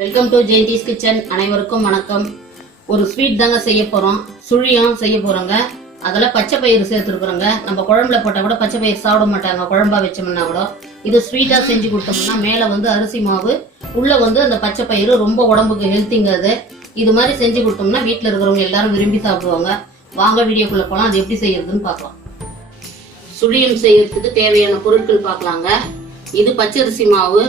Welcome to Jayanthi's kitchen. அனைவருக்கும் வணக்கம். ஒரு ஸ்வீட் தாங்க செய்ய போறோம். சுழியம் செய்ய போறோங்க. அதில் பச்சை பயிறு சேர்த்துருக்குறோங்க. நம்ம குழம்புல போட்டால் கூட பச்சை பயிறு சாப்பிட மாட்டாங்க, குழம்பா வச்சோம்னா கூட. இது ஸ்வீட்டாக செஞ்சு கொடுத்தோம்னா மேலே அரிசி மாவு, உள்ள அந்த பச்சை பயிறு ரொம்ப உடம்புக்கு ஹெல்த்திங்க. அது இது மாதிரி செஞ்சு கொடுத்தோம்னா வீட்டில் இருக்கிறவங்க எல்லாரும் விரும்பி சாப்பிடுவாங்க. வாங்க வீடியோக்குள்ள போகலாம். அது எப்படி செய்யறதுன்னு பார்க்கலாம். சுழியம் செய்யறதுக்கு தேவையான பொருட்கள் பார்க்கலாங்க. இது பச்சரிசி மாவு.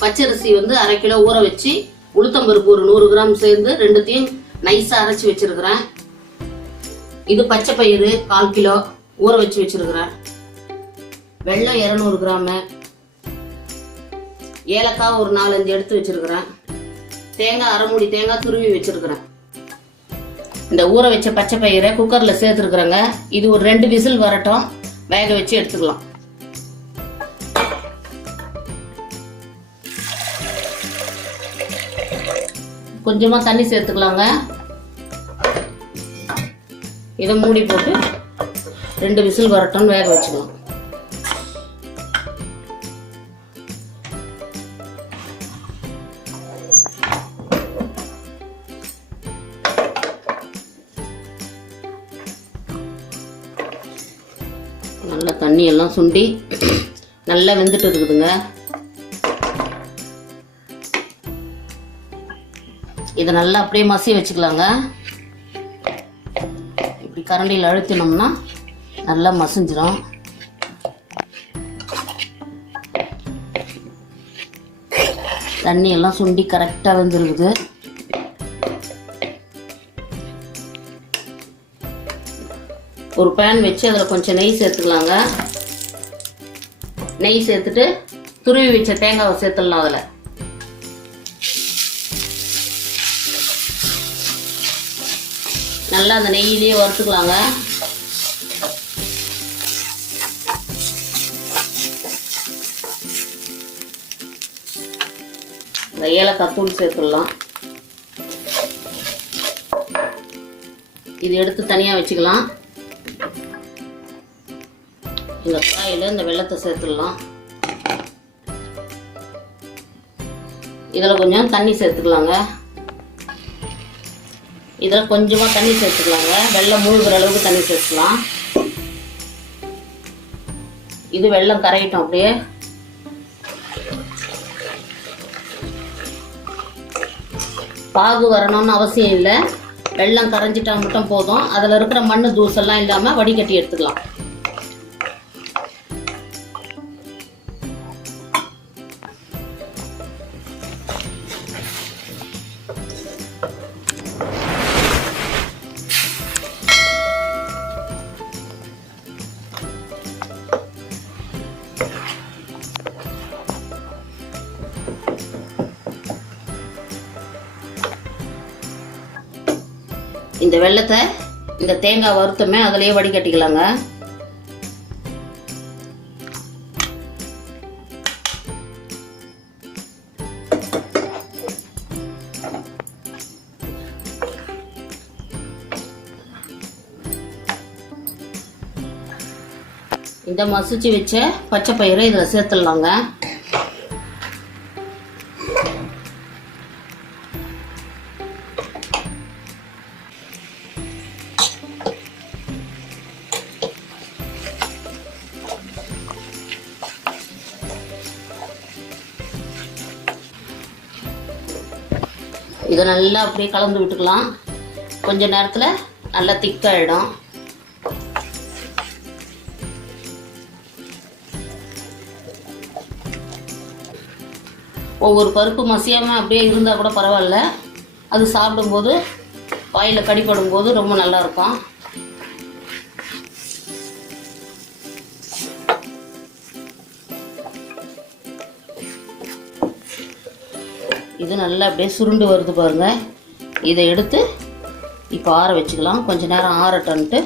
பச்சரிசி 1/2 கிலோ ஊற வச்சு, உளுத்தம்பருப்பு ஒரு 100 கிராம் சேர்ந்து ரெண்டுத்தையும் நைஸா அரைச்சி வச்சிருக்கிறேன். இது பச்சை பயிறு 1/4 கிலோ ஊற வச்சு வச்சிருக்கிறேன். வெல்லம் 200 கிராம், ஏலக்காய் ஒரு 4-5 எடுத்து வச்சிருக்கிறேன். தேங்காய் 1/2 மூடி தேங்காய் துருவி வச்சிருக்கிறேன். இந்த ஊற வச்ச பச்சை பயிரை குக்கர்ல சேர்த்துருக்குறேங்க. இது ஒரு 2 விசில் வரட்டும், வேக வச்சு எடுத்துக்கலாம். கொஞ்சமா தண்ணி சேர்த்துக்கலாங்க. இதை மூடி போட்டு 2 விசில் வரட்டும், வேக வச்சுக்கலாம். நல்லா தண்ணி எல்லாம் சுண்டி நல்லா வெந்துட்டு இருக்குதுங்க. இதை நல்லா அப்படியே மசி வச்சுக்கலாங்க. இப்படி கரண்டியில் அழுத்தினோம்னா நல்லா மசிஞ்சிடும். தண்ணி எல்லாம் சுண்டி கரெக்டாக வெந்துருக்குது. ஒரு பேன் வச்சு அதில் கொஞ்சம் நெய் சேர்த்துக்கலாங்க. நெய் சேர்த்துட்டு துருவி வச்ச தேங்காவை சேர்த்துடலாம். அதில் நல்லா அந்த நெய்யிலேயே வறுத்துக்கலாங்க. இந்த ஏலக்காய் தூள் சேர்த்துடலாம். இது எடுத்து தனியா வச்சுக்கலாம். இந்த காயில இந்த வெல்லத்தை சேர்த்துடலாம். இதில் கொஞ்சம் தண்ணி சேர்த்துக்கலாங்க. இதில் கொஞ்சமாக தண்ணி சேர்த்துக்கலாங்க. வெல்லம் மூழ்கிற அளவுக்கு தண்ணி சேர்த்துக்கலாம். இது வெல்லம் கரையிட்டோம். அப்படியே பாகு வரணும்னு அவசியம் இல்லை. வெல்லம் கரைஞ்சிட்டா மட்டும் போதும். அதில் இருக்கிற மண் தூசெல்லாம் இல்லாமல் வடிகட்டி எடுத்துக்கலாம். இந்த வெல்லத்தை இந்த தேங்காய் வறுத்தமே அதிலேயே வடிகட்டிக்கலாங்க. இந்த மசிச்சு வச்ச பச்சை பயிரை இதில் சேர்த்துடலாங்க. இதை நல்லா அப்படியே கலந்து விட்டுக்கலாம். கொஞ்ச நேரத்தில் நல்லா திக்காயிடும். ஒவ்வொரு பருப்பு மசியாமல் அப்படியே இருந்தால் கூட பரவாயில்ல. அது சாப்பிடும்போது வாயில் கடிப்படும் போது ரொம்ப நல்லா இருக்கும். இது நல்லா அப்படியே சுருண்டு வருது பாருங்க. இதை எடுத்து இப்போ ஆற வச்சுக்கலாம். கொஞ்ச நேரம் ஆறட்டன்ட்டு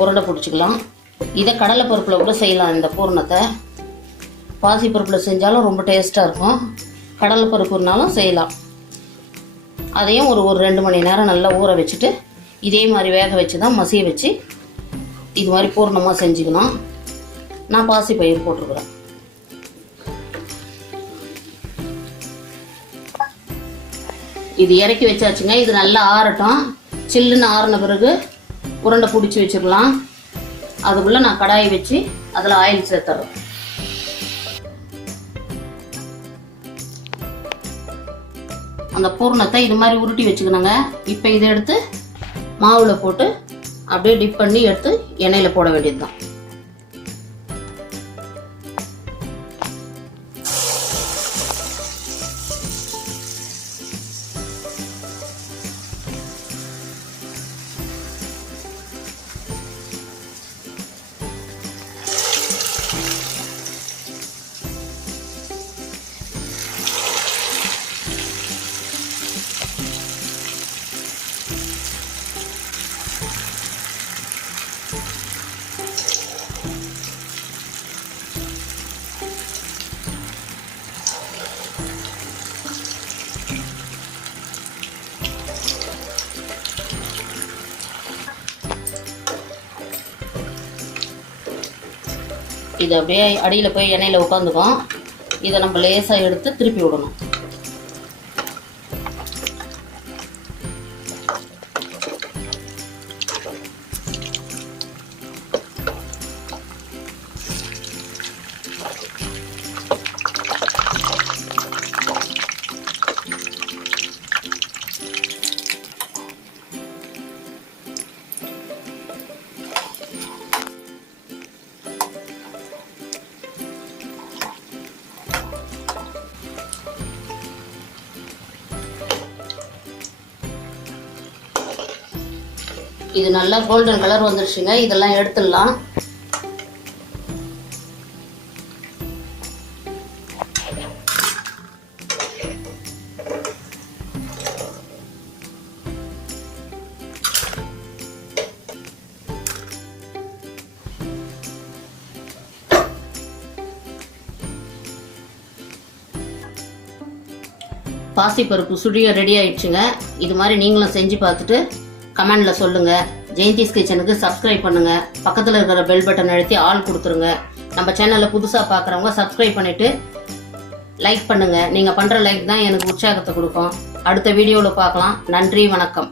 உருண்டை பிடிச்சிக்கலாம். இதை கடலை பருப்பில் கூட செய்யலாம். இந்த பூர்ணத்தை பாசி பருப்பில் செஞ்சாலும் ரொம்ப டேஸ்ட்டாக இருக்கும். கடலை பருப்புனாலும் செய்யலாம். அதையும் ஒரு 2 மணி நேரம் நல்லா ஊற வச்சுட்டு இதே மாதிரி வேக வச்சு தான் மசிய வச்சு இது மாதிரி பூர்ணமாக செஞ்சுக்கணும். நான் பாசி பயிர் போட்டிருக்கிறேன். இது இறக்கி வச்சாச்சுங்க. இது நல்லா ஆறட்டும். சில்லுன்னு ஆறின பிறகு உருண்டை பிடிச்சி வச்சுக்கலாம். அதுக்குள்ள நான் கடாயை வச்சு அதில் ஆயில் சேர்த்துறேன். அந்த பூர்ணத்தை இது மாதிரி உருட்டி வச்சுக்கணுங்க. இப்போ இதை எடுத்து மாவில் போட்டு அப்படியே டிப் பண்ணி எடுத்து எண்ணெயில் போட வேண்டியது தான். இது அப்படியே அடியில் போய் எண்ணெயில் உட்காந்துக்கும். இதை நம்ம லேசாக எடுத்து திருப்பி விடணும். இது நல்லா கோல்டன் கலர் வந்துருச்சுங்க. இதெல்லாம் எடுத்துடலாம். பாசிப்பருப்பு சுழிய ரெடி ஆயிடுச்சுங்க. இது மாதிரி நீங்களும் செஞ்சு பார்த்துட்டு கமெண்ட்ல சொல்லுங்க. ஜெயந்திஸ் கிச்சனுக்கு சப்ஸ்கிரைப் பண்ணுங்க. பக்கத்தில் இருக்கிற பெல் பட்டன் அழுத்தி ஆல் கொடுத்துருங்க. நம்ம சேனலை புதுசாக பார்க்குறவங்க சப்ஸ்கிரைப் பண்ணிட்டு லைக் பண்ணுங்க. நீங்க பண்ற லைக் தான் எனக்கு உற்சாகத்தை கொடுக்கும். அடுத்த வீடியோவில் பார்க்கலாம். நன்றி, வணக்கம்.